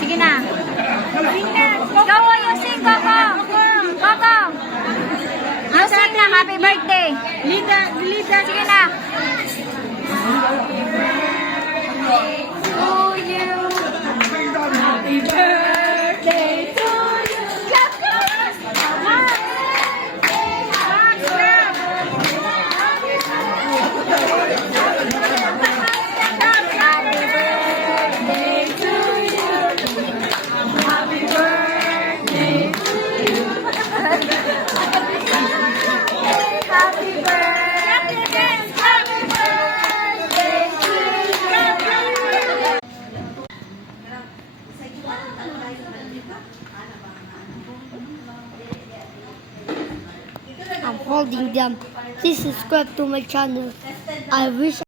Sige na. Go, you sing, Coco. Coco. You sing na, happy birthday. Lida. Sige na. To you. Happy birthday to you. Clap, clap. I'm holding them. Please subscribe to my channel. I wish